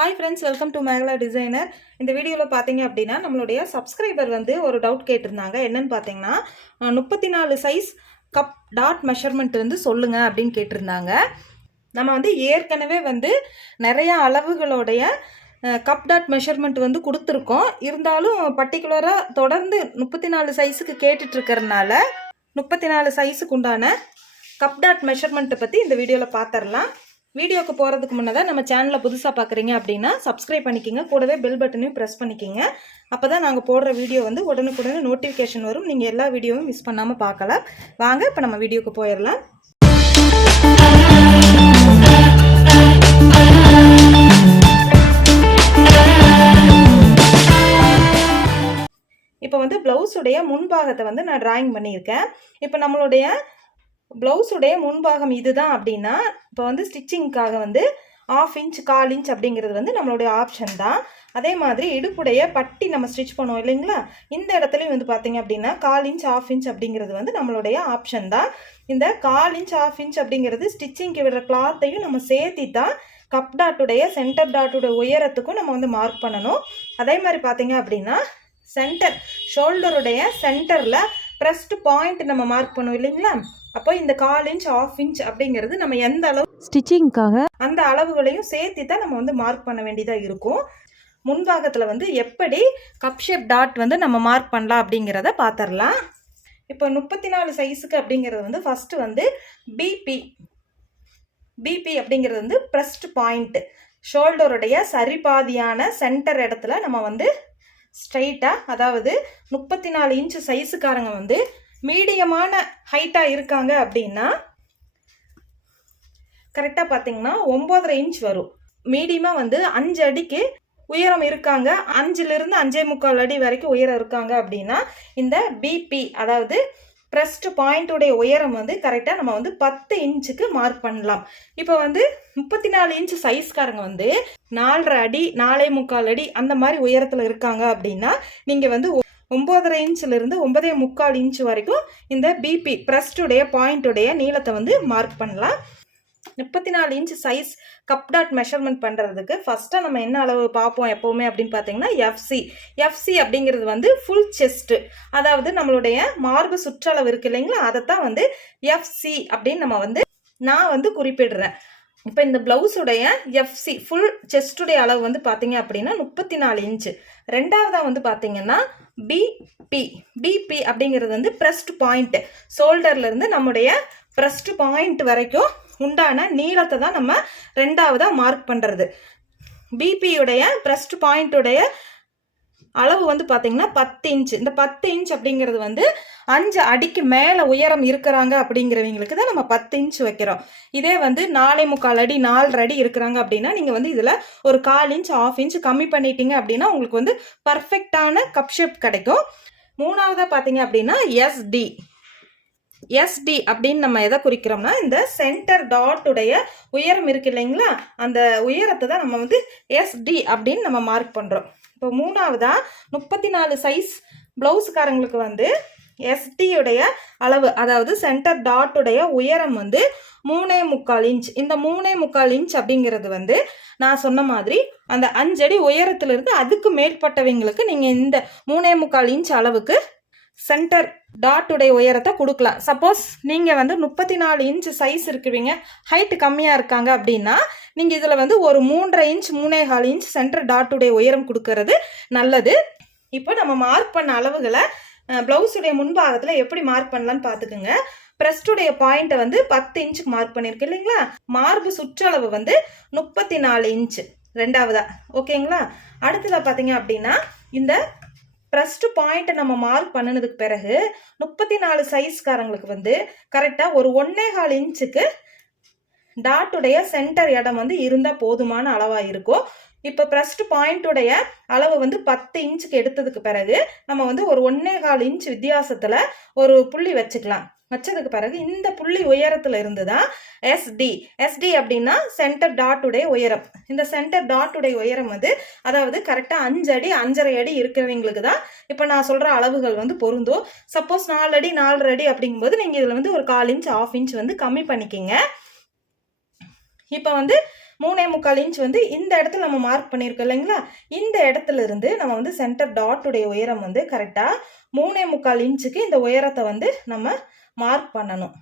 Hi friends, welcome to Megala designer. இந்த வீடியோவில் பார்த்தீங்க அப்படின்னா நம்மளுடைய சப்ஸ்கிரைபர் வந்து ஒரு டவுட் கேட்டிருந்தாங்க. என்னன்னு பார்த்தீங்கன்னா 34 சைஸ் கப் டாட் மெஷர்மெண்ட் வந்து சொல்லுங்கள் அப்படின்னு கேட்டிருந்தாங்க. நம்ம வந்து ஏற்கனவே வந்து நிறையா அளவுகளுடைய கப் டாட் மெஷர்மெண்ட் வந்து கொடுத்துருக்கோம். இருந்தாலும் பர்டிகுலராக தொடர்ந்து 34 சைஸுக்கு கேட்டுட்ருக்கறனால 34 சைஸுக்கு உண்டான கப் டாட் மெஷர்மெண்ட்டை பற்றி இந்த வீடியோவில் பார்த்துடலாம். வீடியோக்கு போகிறதுக்கு முன்னதாக நம்ம சேனலில் புதுசாக பார்க்குறீங்க அப்படின்னா சப்ஸ்கிரைப் பண்ணிக்கிங்க, கூடவே பெல் பட்டனையும் ப்ரெஸ் பண்ணிக்கிங்க. அப்போ தான் நாங்கள் போடுற வீடியோ வந்து உடனுக்குடனே நோட்டிஃபிகேஷன் வரும். நீங்கள் எல்லா வீடியோவும் மிஸ் பண்ணாமல் பார்க்கலாம். வாங்க இப்போ நம்ம வீடியோக்கு போயிடலாம். இப்போ வந்து ப்ளவுஸுடைய முன்பாகத்தை வந்து நான் டிராயிங் பண்ணியிருக்கேன். இப்போ நம்மளுடைய ப்ளவுஸுடைய முன்பாகம் இதுதான் அப்படின்னா இப்போ வந்து ஸ்டிச்சிங்க்காக வந்து 1/2 இன்ச் 1/4 இன்ச் அப்படிங்கிறது வந்து நம்மளுடைய ஆப்ஷன் தான். அதே மாதிரி இடுப்புடைய பட்டி நம்ம ஸ்டிச் பண்ணுவோம் இல்லைங்களா, இந்த இடத்துலையும் வந்து பார்த்தீங்க அப்படின்னா 1/4 இன்ச் 1/2 இன்ச் அப்படிங்கிறது வந்து நம்மளுடைய ஆப்ஷன் தான். இந்த 1/4 இன்ச் 1/2 இன்ச் அப்படிங்கிறது ஸ்டிச்சிங்க்கு விடுற கிளாத்தையும் நம்ம சேர்த்தி தான் கப் டாட்டுடைய சென்டர் டாட்டுடைய உயரத்துக்கும் நம்ம வந்து மார்க் பண்ணணும். அதே மாதிரி பார்த்தீங்க அப்படின்னா சென்டர் ஷோல்டருடைய சென்டரில் ப்ரெஸ்ட் பாயிண்ட் நம்ம மார்க் பண்ணுவோம் இல்லைங்களா, அப்போ இந்த 1/4 இன்ச் 1/2 இன்ச் அப்படிங்கிறது நம்ம எந்த அளவு ஸ்டிச்சிங்காக அந்த அளவுகளையும் சேர்த்து தான் நம்ம வந்து மார்க் பண்ண வேண்டியதாக இருக்கும். முன்பாகத்தில் வந்து எப்படி கப் ஷேப் டாட் வந்து நம்ம மார்க் பண்ணலாம் அப்படிங்கிறத பார்த்துடலாம். இப்போ 34 சைஸுக்கு அப்படிங்கிறது வந்து ஃபஸ்ட்டு வந்து பிபி அப்படிங்கிறது வந்து ப்ரெஸ்ட் பாயிண்ட் ஷோல்டருடைய சரிபாதியான சென்டர் இடத்துல நம்ம வந்து ஸ்ட்ரைட்டாக, அதாவது 34 இன்ச் சைஸுக்காரங்க வந்து மீடியமான ஹைட்டாக இருக்காங்க அப்படின்னா கரெக்டாக பார்த்தீங்கன்னா 9.5 இன்ச் வரும். மீடியமாக வந்து 5 அடிக்கு உயரம் இருக்காங்க, 5லிருந்து 5.25 அடி வரைக்கும் உயரம் இருக்காங்க அப்படின்னா இந்த பிபி அதாவது ப்ரெஸ்ட் பாயிண்ட்டுடைய உயரம் வந்து கரெக்டாக நம்ம வந்து 10 இன்ச்சுக்கு மார்க் பண்ணலாம். இப்போ வந்து 34 இன்ச் சைஸ்காரங்க வந்து 4.5 அடி 4.25 அடி அந்த மாதிரி உயரத்தில் இருக்காங்க அப்படின்னா நீங்கள் வந்து 9.5 இன்ச்சிலிருந்து 9.25 இன்ச் வரைக்கும் இந்த பிபி ப்ரெஸ்டுடைய பாயிண்ட்டுடைய நீளத்தை வந்து மார்க் பண்ணலாம். 34 inch size cup dot measurement பண்ணுறதுக்கு ஃபஸ்ட்டாக நம்ம என்ன அளவு பார்ப்போம் எப்போவுமே அப்படின்னு பார்த்தீங்கன்னா எஃப்சி அப்படிங்கிறது வந்து ஃபுல் செஸ்ட்டு, அதாவது நம்மளுடைய மார்பு சுற்றளவு இருக்குது இல்லைங்களா, அதைத்தான் வந்து எஃப்சி அப்படின்னு நம்ம வந்து நான் வந்து குறிப்பிடுறேன். இப்போ இந்த ப்ளவுஸுடைய எஃப்சி ஃபுல் செஸ்டுடைய அளவு வந்து பார்த்தீங்க அப்படின்னா 34 இன்ச்சு. ரெண்டாவதாக வந்து பார்த்தீங்கன்னா பிபி அப்படிங்கிறது வந்து ப்ரெஸ்ட் பாயிண்ட் ஷோல்டர்லேருந்து நம்முடைய ப்ரெஸ்ட் பாயிண்ட் வரைக்கும் உண்டான நீளத்தை தான் நம்ம ரெண்டாவதாக மார்க் பண்ணுறது. பிபியுடைய ப்ரெஸ்ட் பாயிண்ட்டுடைய அளவு வந்து பார்த்தீங்கன்னா 10 இன்ச். இந்த 10 இன்ச் அப்படிங்கிறது வந்து 5 அடிக்கு மேலே உயரம் இருக்கிறாங்க அப்படிங்கிறவங்களுக்கு தான் நம்ம 10 இன்ச் வைக்கிறோம். இதே வந்து 4.25 அடி 4.5 அடி இருக்கிறாங்க அப்படின்னா நீங்கள் வந்து இதில் ஒரு 1/4 இன்ச் 1/2 இன்ச் கம்மி பண்ணிட்டீங்க அப்படின்னா உங்களுக்கு வந்து பர்ஃபெக்டான கப் ஷேப் கிடைக்கும். மூணாவதாக பார்த்தீங்க அப்படின்னா எஸ்டி அப்படின்னு நம்ம எதை குறிக்கிறோம்னா இந்த சென்டர் டாட்டுடைய உயரம் இருக்கு இல்லைங்களா, அந்த உயரத்தை தான் நம்ம வந்து எஸ்டி அப்படின்னு நம்ம மார்க் பண்ணுறோம். இப்போ மூணாவதா 34 சைஸ் ப்ளவுஸுக்காரங்களுக்கு வந்து எஸ்டியுடைய அளவு, அதாவது சென்டர் டாட்டுடைய உயரம் வந்து 3.25 இன்ச். இந்த 3.25 இன்ச் அப்படிங்கிறது வந்து நான் சொன்ன மாதிரி அந்த 5 அடி உயரத்திலிருந்து அதுக்கு மேற்பட்டவங்களுக்கு நீங்கள் இந்த 3.25 இன்ச் அளவுக்கு சென்டர் டாட்டுடைய உயரத்தை கொடுக்கலாம். சப்போஸ் நீங்கள் வந்து 34 இன்ச் சைஸ் இருக்குவீங்க, ஹைட்டு கம்மியாக இருக்காங்க அப்படின்னா நீங்கள் இதில் வந்து ஒரு 3.5 இன்ச் 3.25 இன்ச் சென்டர் டாட்டுடைய உயரம் கொடுக்கறது நல்லது. இப்போ நம்ம மார்க் பண்ண அளவுகளை ப்ளவுஸுடைய முன்பாகத்தில் எப்படி மார்க் பண்ணலான்னு பார்த்துக்குங்க. ப்ரெஸ்டுடைய பாயிண்ட்டை வந்து 10 இன்ச்சுக்கு மார்க் பண்ணியிருக்கு இல்லைங்களா, மார்பு சுற்றளவு வந்து 34 இன்ச்சு ரெண்டாவதா. ஓகேங்களா, அடுத்ததாக பார்த்தீங்க அப்படின்னா இந்த ப்ரெஸ்ட் பாயிண்ட்டை நம்ம மார்க் பண்ணினதுக்கு பிறகு 34 சைஸ்காரங்களுக்கு வந்து கரெக்டாக ஒரு 1.25 இன்ச்சுக்கு டாட்டுடைய சென்டர் இடம் வந்து இருந்தால் போதுமான அளவாக இருக்கும். இப்போ ப்ரெஸ்ட் பாயிண்ட்டுடைய அளவு வந்து 10 இன்ச்சுக்கு எடுத்ததுக்கு பிறகு நம்ம வந்து ஒரு 1.25 இன்ச் வித்தியாசத்தில் ஒரு புள்ளி வச்சுக்கலாம். வச்சதுக்கு பிறகு இந்த புள்ளி உயரத்தில் இருந்து தான் எஸ்டி அப்படின்னா சென்டர் டாட்டுடைய உயரம். இந்த சென்டர் டாட்டுடைய உயரம் வந்து அதாவது கரெக்டாக 5 அடி 5.5 அடி இருக்கிறவங்களுக்கு தான் இப்போ நான் சொல்கிற அளவுகள் வந்து பொருந்தும். சப்போஸ் 4 அடி 4.5 அடி அப்படிங்கும்போது நீங்கள் இதில் வந்து ஒரு 1/4 இன்ச் 1/2 இன்ச் வந்து கம்மி பண்ணிக்கிங்க. இப்போ வந்து 3.25 இன்ச் வந்து இந்த இடத்துல நம்ம மார்க் பண்ணியிருக்கோம் இல்லைங்களா, இந்த இடத்துல இருந்து நம்ம வந்து சென்டர் டாட்டுடைய உயரம் வந்து கரெக்டாக 3.25 இன்ச்சுக்கு இந்த உயரத்தை வந்து நம்ம மார்க் பண்ணணும்.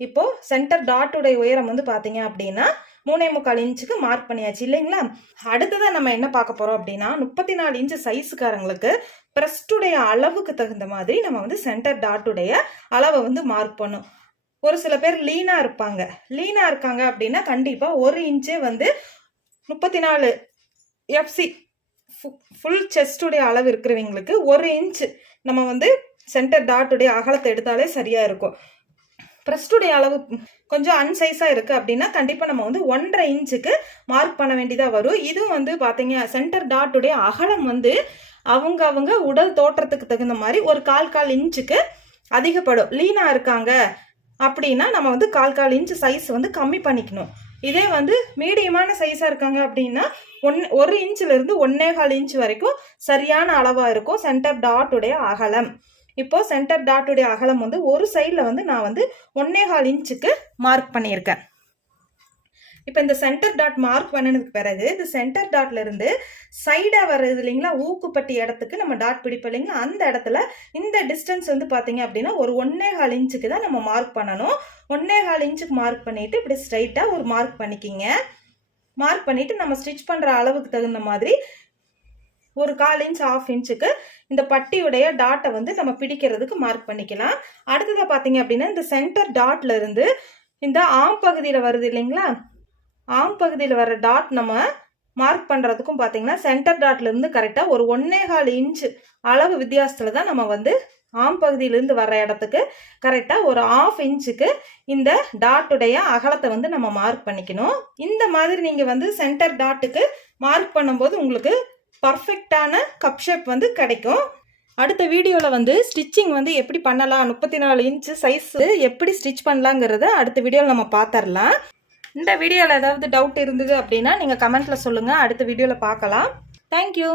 இப்போ சென்டர் டாட்டுடைய உயரம் வந்து பார்த்தீங்க அப்படின்னா 3.25 இன்ச்சுக்கு மார்க் பண்ணியாச்சு இல்லைங்களா. அடுத்ததான் நம்ம என்ன பார்க்க போறோம் அப்படின்னா 34 இன்ச்சு சைஸுக்காரங்களுக்கு பிரஸ்டுடைய அளவுக்கு தகுந்த மாதிரி நம்ம வந்து சென்டர் டாட்டுடைய அளவை வந்து மார்க் பண்ணும். ஒரு சில பேர் லீனா இருக்காங்க அப்படின்னா கண்டிப்பா 1 இன்ச்சே வந்து 34 எஃப்சி ஃபுல் செஸ்டுடைய அளவு இருக்கிறவங்களுக்கு 1 இன்ச் நம்ம வந்து சென்டர் டாட்டுடைய அகலத்தை எடுத்தாலே சரியா இருக்கும். பிரஸ்டுடைய அளவு கொஞ்சம் அன்சைஸா இருக்கு அப்படின்னா கண்டிப்பா நம்ம வந்து 1.5 இன்ச்சுக்கு மார்க் பண்ண வேண்டியதா வரும். இதுவும் வந்து பாத்தீங்க சென்டர் டாட்டுடைய அகலம் வந்து அவங்க உடல் தோற்றத்துக்கு தகுந்த மாதிரி ஒரு 1/4 இன்ச்சுக்கு அதிகப்படும். லீனா இருக்காங்க அப்படின்னா நம்ம வந்து 1/4 இன்ச் சைஸ் வந்து கம்மி பண்ணிக்கணும். இதே வந்து மீடியமான சைஸா இருக்காங்க அப்படின்னா 1 இன்ச்ல இருந்து 1.25 இன்ச் வரைக்கும் சரியான அளவா இருக்கும் சென்டர் டாட்டுடைய அகலம். இப்போ சென்டர் டாட்டுடைய அகலம் வந்து ஒரு சைடில் வந்து நான் வந்து 1.25 இன்ச்சுக்கு மார்க் பண்ணியிருக்கேன். இப்போ இந்த சென்டர் டாட் மார்க் பண்ணதுக்கு பிறகு இந்த சென்டர் டாட்ல இருந்து சைடாக வர்றது இல்லைங்களா, ஊக்குப்பட்டி இடத்துக்கு நம்ம டாட் பிடிப்போம் இல்லைங்களா, அந்த இடத்துல இந்த டிஸ்டன்ஸ் வந்து பார்த்தீங்க அப்படின்னா ஒரு 1.25 இன்ச்சுக்கு தான் நம்ம மார்க் பண்ணணும். 1.25 இன்ச்சுக்கு மார்க் பண்ணிட்டு இப்படி ஸ்ட்ரைட்டாக ஒரு மார்க் பண்ணிக்கிங்க. மார்க் பண்ணிட்டு நம்ம ஸ்டிச் பண்ணுற அளவுக்கு தகுந்த மாதிரி ஒரு 1/4 இன்ச் 1/2 இன்ச்சுக்கு இந்த பட்டியுடைய டாட்டை வந்து நம்ம பிடிக்கிறதுக்கு மார்க் பண்ணிக்கலாம். அடுத்ததாக பார்த்தீங்க அப்படின்னா இந்த சென்டர் டாட்ல இருந்து இந்த ஆம் பகுதியில் வருது இல்லைங்களா, ஆம் பகுதியில் வர டாட் நம்ம மார்க் பண்ணுறதுக்கும் பார்த்தீங்கன்னா சென்டர் டாட்ல இருந்து கரெக்டாக ஒரு 1.25 இன்ச் அளவு வித்தியாசத்தில் தான் நம்ம வந்து ஆம் பகுதியிலிருந்து வர இடத்துக்கு கரெக்டாக ஒரு 1/2 இன்ச்சுக்கு இந்த டாட்டுடைய அகலத்தை வந்து நம்ம மார்க் பண்ணிக்கணும். இந்த மாதிரி நீங்கள் வந்து சென்டர் டாட்டுக்கு மார்க் பண்ணும்போது உங்களுக்கு பர்ஃபெக்டான கப் ஷேப் வந்து கிடைக்கும். அடுத்த வீடியோவில் வந்து ஸ்டிச்சிங் வந்து எப்படி பண்ணலாம், 34 இன்ச்சு சைஸ் எப்படி ஸ்டிச் பண்ணலாங்கிறத அடுத்த வீடியோவில் நம்ம பார்த்துடலாம். இந்த வீடியோவில் ஏதாவது டவுட் இருந்தது அப்படின்னா நீங்கள் கமெண்ட்டில் சொல்லுங்கள், அடுத்த வீடியோவில் பார்க்கலாம். தேங்க்யூ.